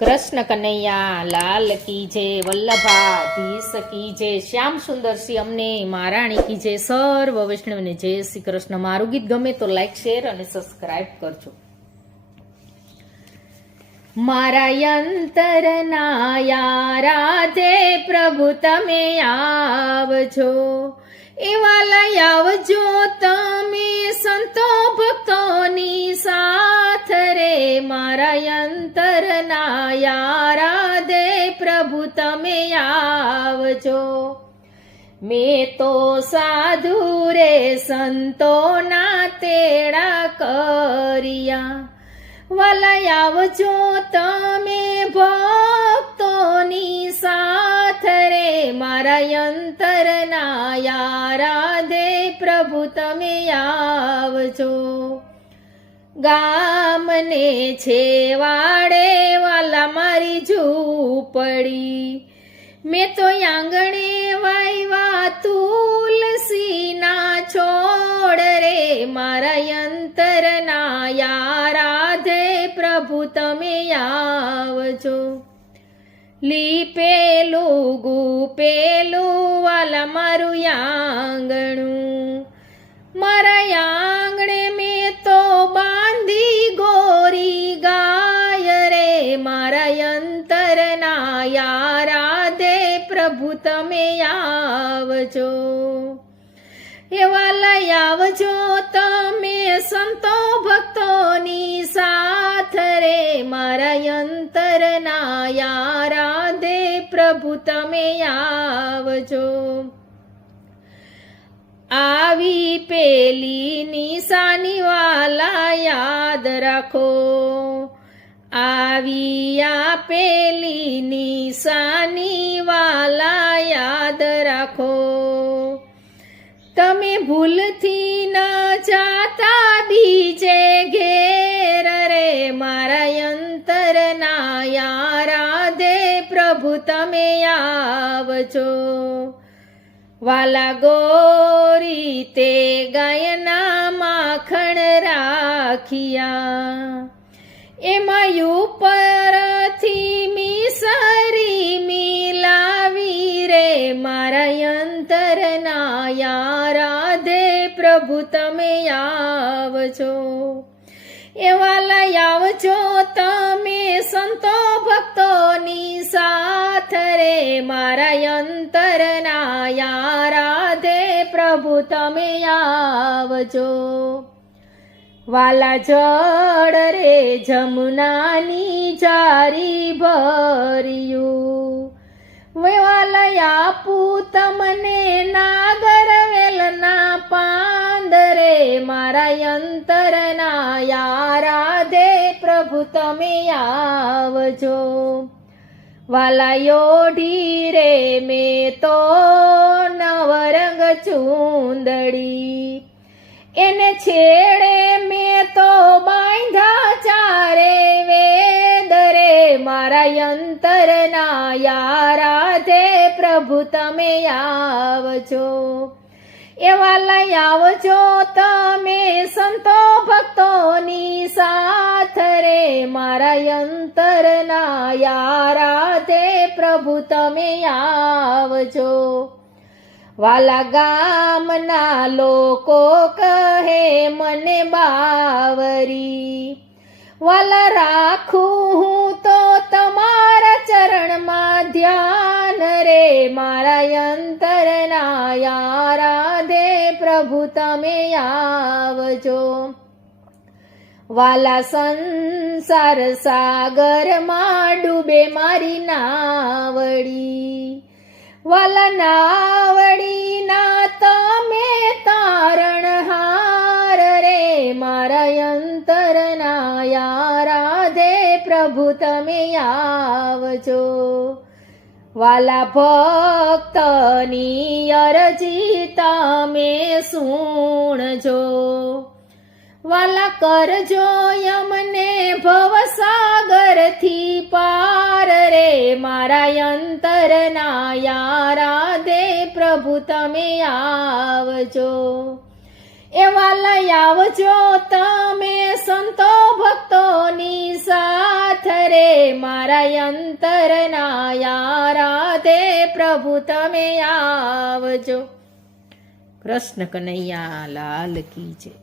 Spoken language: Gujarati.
કૃષ્ણ કનૈયા લાલ કી જય, વલ્લભાધીશ કી જય, શ્યામ સુંદર શ્રી અમને મહારાણી કી જય, સર્વ વૈષ્ણવને જય શ્રી કૃષ્ણ। મારું ગીત ગમે તો લાઈક શેર અને સબસ્ક્રાઇબ કરજો। મારા અંતરના યારાધે પ્રભુ તમે આવજો, એવા લઈ આવજો તમે સંતો ભક્તોની સાથ રે। મારા અંતરના યારાધે પ્રભુ તમે આવજો। મેં તો સાધુ રે સંતોના તેડા કર્યા, વાલા આવજો તમે ભક્તોની સાથ રે। મારા અંતરના યારાધે પ્રભુ તમે આવજો। ગામને છેવાડે વાલા મારી ઝૂંપડી, મેં તો આંગણે વાવ્યા તુલસીના છોડ રે। મારા અંતરના યારાધે પ્રભુ તમે આવજો। લીપેલું ગુપેલું વાલા મારું આંગણું, મારા આંગણે મેં તો બાંધી ગોરી ગાય રે। મારા અંતરના યારાધે પ્રભુ તમે આવજો। એવા લઈ આવજો તમે સંતો ભક્તોની સાથ રે। મારા અંતરના યારાધે પ્રભુ તમે આવજો। આવી પેલી નિશાની વાલા યાદ રાખો, આવી આ પેલી નિશાની વાલા યાદ રાખો। તમે ભૂલથી ન જાતા બીજે ઘેર રે। મારા અંતરના યારાધે પ્રભુ તમે આવજો। વાલા ગોરી તે ગાયના માખણ રાખ્યા, એમાં ઉપરથી મિસરી મિલાવી રે। મારા અંતરના યારાધે પ્રભુ તમે આવજો। એવા લઈ આવજો તમે સંતો ભક્તોની સાથ રે। મારા અંતરના યારાધે પ્રભુ તમે આવજો। વાલા જળ રે જમુનાની જારી ભર્યું, વાલા આપું તમને નાગર વેલના પાંદ રે। મારા અંતરના યારાધે પ્રભુ તમે આવજો। વાલા યોઢી રે મેં તો નવરંગ ચૂંદડી, એને છેડે મેં તો બાંધા ચારે વેદ રે। મારા અંતરના યારાધે પ્રભુ તમે આવજો। એવા લઈ આવજો તમે સંતો ભક્તોની સાથ રે। મારા અંતરના યારાધે પ્રભુ તમે આવજો। વાલા ગામના લોકો કહે મને બાવરી, વાલા રાખું હું તો તમારા ચરણમાં ધ્યાન રે। મારા અંતરના યારાધે પ્રભુ તમે આવજો। વાલા સંસાર સાગરમાં ડૂબે મારી નાવડી, વાલા નાવડીના તમે તારણહાર રે। મારા અંતરના યારાધે પ્રભુ તમે આવજો। વાલા ભક્તની અરજી તમે સુણજો, વાલા કરજો યમને ભવસાગરથી પાર રે। મારા અંતરના યારાધે પ્રભુ તમે આવજો। એ વાલા આવજો તમે સંતો ભક્તોની સાથ રે મારા અંતરના યારાધે પ્રભુ તમે આવજો. કૃષ્ણ કનૈયા લાલ કી જય.